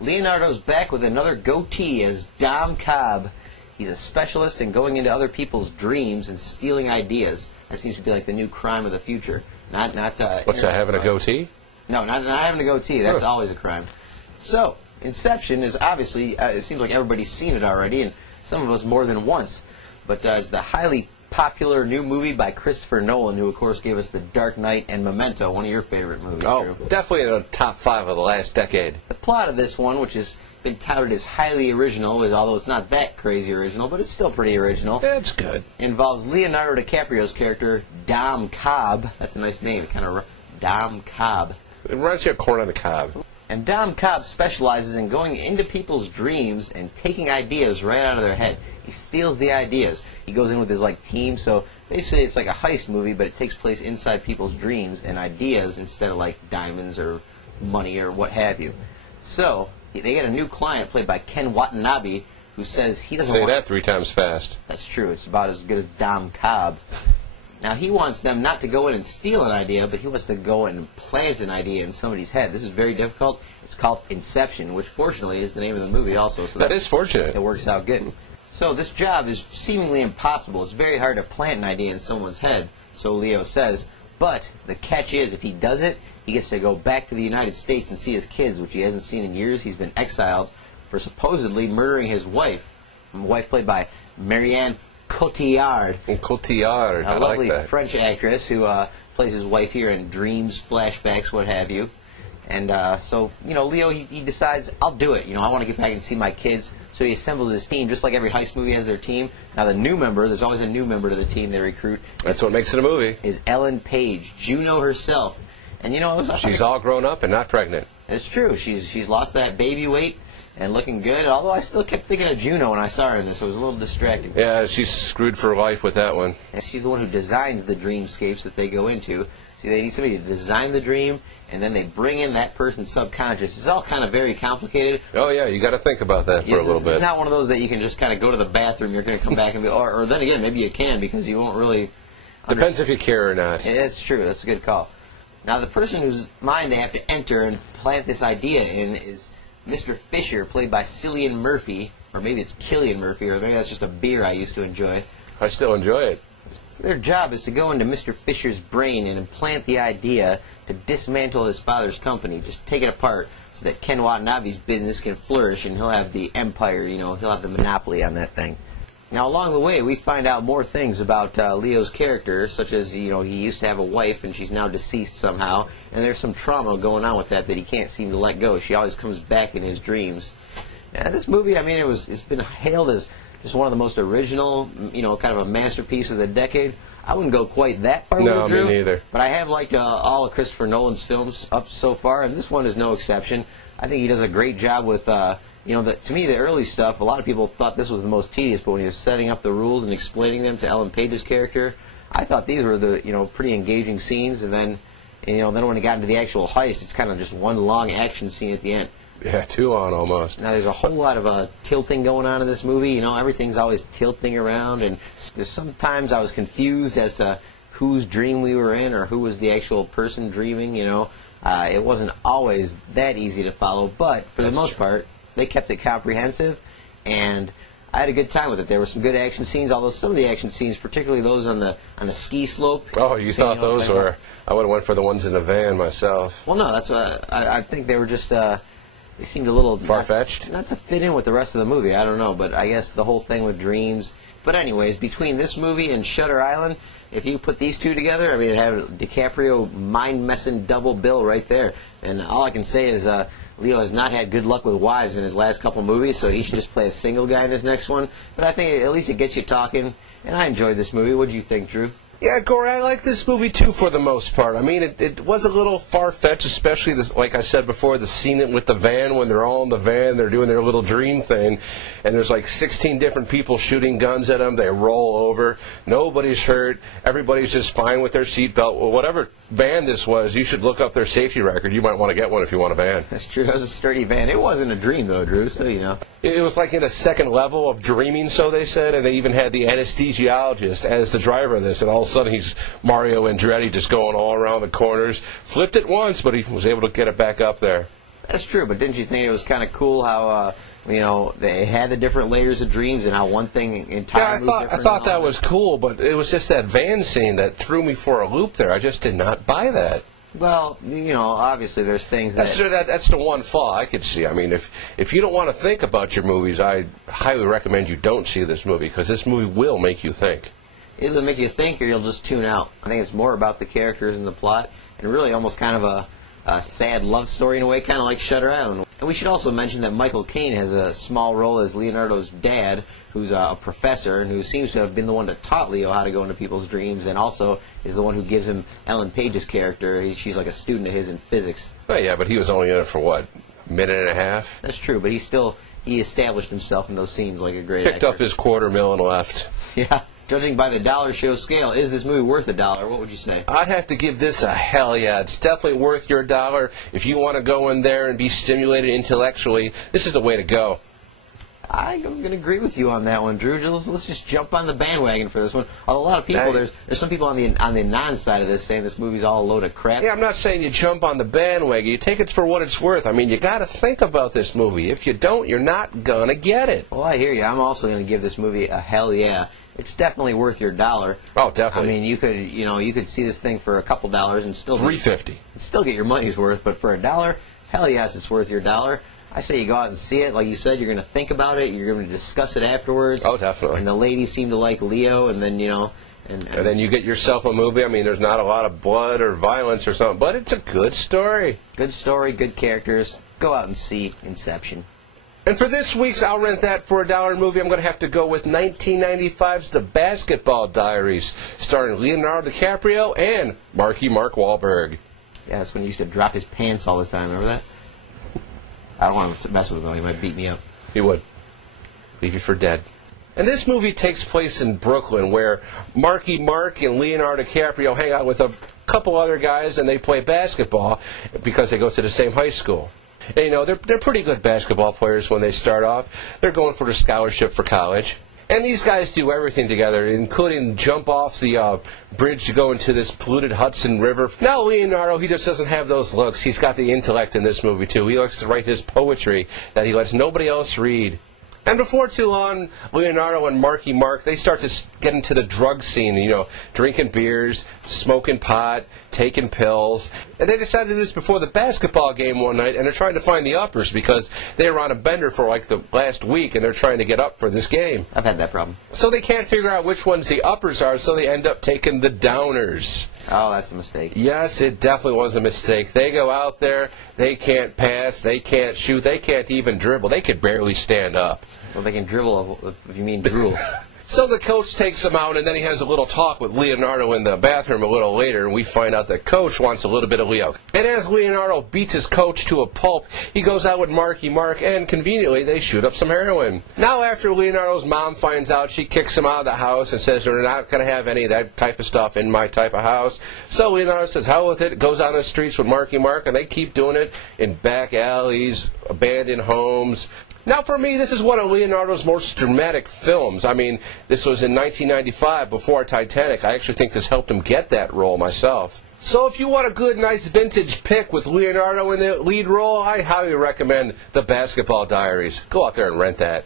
Leonardo's back with another goatee as Dom Cobb. He's a specialist in going into other people's dreams and stealing ideas. That seems to be like the new crime of the future. What's that, having a goatee? No, not having a goatee. That's always a crime. So, Inception is obviously, it seems like everybody's seen it already, and some of us more than once. But it's the highly popular new movie by Christopher Nolan, who, of course, gave us The Dark Knight and Memento, one of your favorite movies. Oh, Drew. Definitely in the top 5 of the last decade. The plot of this one, which has been touted as highly original, although it's not that crazy original, but it's still pretty original. Yeah, it's good. Involves Leonardo DiCaprio's character, Dom Cobb. That's a nice name, Dom Cobb. It reminds you of corn on the cob. And Dom Cobb specializes in going into people's dreams and taking ideas right out of their head. He steals the ideas. He goes in with his team, so basically it's like a heist movie, but it takes place inside people's dreams and ideas instead of like diamonds or money or what have you. So they get a new client played by Ken Watanabe, who says he doesn't Say that 3 times fast. That's true. It's about as good as Dom Cobb. Now, he wants them not to go in and steal an idea, but he wants to go in and plant an idea in somebody's head. This is very difficult. It's called Inception, which fortunately is the name of the movie also. So that is fortunate. It works out good. So this job is seemingly impossible. It's very hard to plant an idea in someone's head, so Leo says. But the catch is, if he does it, he gets to go back to the United States and see his kids, which he hasn't seen in years. He's been exiled for supposedly murdering his wife. A wife played by Marianne Cotillard. Cotillard, I like that. A lovely French actress who plays his wife here in dreams, flashbacks, what have you. And so, Leo, he decides, I'll do it. I want to get back and see my kids. So he assembles his team, just like every heist movie has their team. Now, the new member, there's always a new member to the team they recruit. That's what makes it a movie. Is Ellen Page, Juno herself. And, she's all grown up and not pregnant. It's true. She's lost that baby weight and looking good, although I still kept thinking of Juno when I saw her in this. It was a little distracting. Yeah, she's screwed for life with that one. And she's the one who designs the dreamscapes that they go into. See, they need somebody to design the dream, and then they bring in that person's subconscious. It's all kind of very complicated. Oh, yeah, you got to think about that for a little bit. It's not one of those that you can just kind of go to the bathroom, you're going to come back and be, or then again, maybe you can, because you won't really... Depends if you care or not. Yeah, that's true. That's a good call. Now, the person whose mind they have to enter and plant this idea in is Mr. Fisher, played by Cillian Murphy, or maybe it's Killian Murphy, or maybe that's just a beer I used to enjoy. I still enjoy it. So their job is to go into Mr. Fisher's brain and implant the idea to dismantle his father's company, just take it apart, so that Ken Watanabe's business can flourish and he'll have the empire, he'll have the monopoly on that thing. Now, along the way, we find out more things about Leo's character, such as, he used to have a wife and she's now deceased somehow, and there's some trauma going on with that he can't seem to let go. She always comes back in his dreams. Now, this movie, it's been hailed as just one of the most original, kind of a masterpiece of the decade. I wouldn't go quite that far with it, Drew. No, me neither. But I have liked all of Christopher Nolan's films up so far, and this one is no exception. I think he does a great job with... to me, the early stuff, a lot of people thought this was the most tedious, but when he was setting up the rules and explaining them to Ellen Page's character, I thought these were the, pretty engaging scenes, and then, then when it got into the actual heist, it's kind of just one long action scene at the end. Yeah, too long almost. Now, there's a whole lot of tilting going on in this movie, everything's always tilting around, and sometimes I was confused as to whose dream we were in, or who was the actual person dreaming, it wasn't always that easy to follow, but for the most part, they kept it comprehensive, and I had a good time with it. There were some good action scenes, although some of the action scenes, particularly those on the ski slope. Oh, you thought those were... I would have went for the ones in the van myself. Well, no, that's I think they were just... they seemed a little... far-fetched? Not to fit in with the rest of the movie, I don't know, but I guess the whole thing with dreams... But anyways, between this movie and Shutter Island, if you put these two together, it have DiCaprio mind-messing double bill right there. And all I can say is... Leo has not had good luck with wives in his last couple movies, so he should just play a single guy in his next one. But I think at least it gets you talking, and I enjoyed this movie. What did you think, Drew? Yeah, Corey, I like this movie too for the most part. I mean, it was a little far-fetched, especially, this, like I said before, the scene with the van, when they're all in the van, they're doing their little dream thing, and there's like 16 different people shooting guns at them. They roll over. Nobody's hurt. Everybody's just fine with their seatbelt. Well, whatever van this was, you should look up their safety record. You might want to get one if you want a van. That's true. That was a sturdy van. It wasn't a dream, though, Drew, so you know. It was like in a second level of dreaming, so they said, and they even had the anesthesiologist as the driver of this, and all of a sudden he's Mario Andretti just going all around the corners. Flipped it once, but he was able to get it back up there. That's true, but didn't you think it was kind of cool how, you know, they had the different layers of dreams and how one thing entirely Yeah, I thought that was cool, but it was just that van scene that threw me for a loop there. I just did not buy that. Well, you know, obviously there's things that's the one flaw I could see. I mean, if you don't want to think about your movies, I highly recommend you don't see this movie, because this movie will make you think. It'll make you think or you'll just tune out. I think it's more about the characters and the plot, and really almost kind of a sad love story in a way, kind of like Shutter Island. And we should also mention that Michael Caine has a small role as Leonardo's dad, who's a professor and who seems to have been the one that taught Leo how to go into people's dreams, and also is the one who gives him Ellen Page's character. She's like a student of his in physics. Oh, yeah, but he was only in it for, what, a minute and a half? That's true, but he established himself in those scenes like a great actor. Picked up his $250,000 and left. Yeah. Judging by the dollar show scale, is this movie worth $1? What would you say? I'd have to give this a hell yeah. It's definitely worth your $1. If you want to go in there and be stimulated intellectually, this is the way to go. I'm going to agree with you on that one, Drew. Let's just jump on the bandwagon for this one. A lot of people, there's some people on the non-side of this saying this movie's all a load of crap. Yeah, I'm not saying you jump on the bandwagon. You take it for what it's worth. I mean, you got to think about this movie. If you don't, you're not going to get it. Well, I hear you. I'm also going to give this movie a hell yeah. It's definitely worth your $1. Oh, definitely. I mean, you could see this thing for a couple dollars and still $3.50. Still get your money's worth, but for $1, hell yes, it's worth your $1. I say you go out and see it. Like you said, you're going to think about it. You're going to discuss it afterwards. Oh, definitely. And the ladies seem to like Leo, and then, you know... And then you get yourself a movie. I mean, there's not a lot of blood or violence or something, but it's a good story. Good story, good characters. Go out and see Inception. And for this week's I'll Rent That for $1 movie, I'm going to have to go with 1995's The Basketball Diaries, starring Leonardo DiCaprio and Mark Wahlberg. Yeah, that's when he used to drop his pants all the time. Remember that? I don't want to mess with him, though. He might beat me up. He would. Leave you for dead. And this movie takes place in Brooklyn, where Mark and Leonardo DiCaprio hang out with a couple other guys, and they play basketball because they go to the same high school. And, you know, they're pretty good basketball players when they start off. They're going for the scholarship for college. And these guys do everything together, including jump off the bridge to go into this polluted Hudson River. Now, Leonardo, he just doesn't have those looks. He's got the intellect in this movie, too. He likes to write his poetry that he lets nobody else read. And before too long, Leonardo and Mark, they start to get into the drug scene, you know, drinking beers, smoking pot, taking pills. And they decided to do this before the basketball game one night, and they're trying to find the uppers because they were on a bender for like the last week, and they're trying to get up for this game. I've had that problem. So they can't figure out which ones the uppers are, so they end up taking the downers. Oh, that's a mistake. Yes, it definitely was a mistake. They go out there, they can't pass, they can't shoot, they can't even dribble. They could barely stand up. Well, they can dribble if you mean drool. So the coach takes him out, and then he has a little talk with Leonardo in the bathroom a little later, and we find out that Coach wants a little bit of Leo. And as Leonardo beats his coach to a pulp, he goes out with Mark, and conveniently they shoot up some heroin. Now after Leonardo's mom finds out, she kicks him out of the house and says they're not going to have any of that type of stuff in my type of house. So Leonardo says, hell with it, goes out on the streets with Mark, and they keep doing it in back alleys, abandoned homes. Now, for me, this is one of Leonardo's most dramatic films. I mean, this was in 1995, before Titanic. I actually think this helped him get that role myself. So if you want a good, nice vintage pick with Leonardo in the lead role, I highly recommend The Basketball Diaries. Go out there and rent that.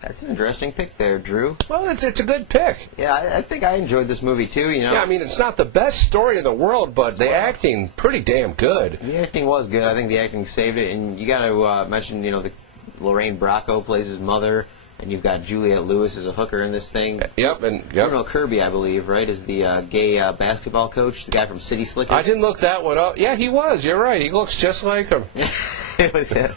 That's an interesting pick there, Drew. Well, it's a good pick. Yeah, I think I enjoyed this movie, too, you know. Yeah, I mean, it's not the best story in the world, but the acting, pretty damn good. The acting was good. I think the acting saved it. And you got to mention, you know, Lorraine Bracco plays his mother, and you've got Juliette Lewis as a hooker in this thing. Yep. Bruno Kirby, I believe, right, is the gay basketball coach, the guy from City Slickers. I didn't look that one up. Yeah, he was. You're right. He looks just like him. It was him.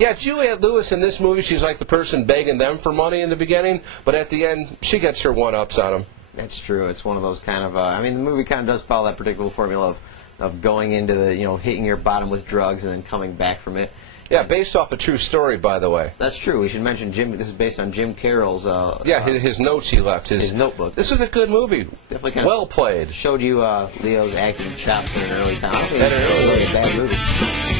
Yeah, Juliette Lewis in this movie, she's like the person begging them for money in the beginning, but at the end, she gets her one-ups on him. That's true. It's one of those kind of. I mean, the movie kind of does follow that predictable formula of going into the, hitting your bottom with drugs and then coming back from it. Yeah, based off a true story, by the way. That's true. We should mention Jim. This is based on Jim Carroll's. His notes he left. His notebook. This was a good movie. Definitely kind well of played. Showed you Leo's acting chops in an early time. I don't think it's really a bad movie.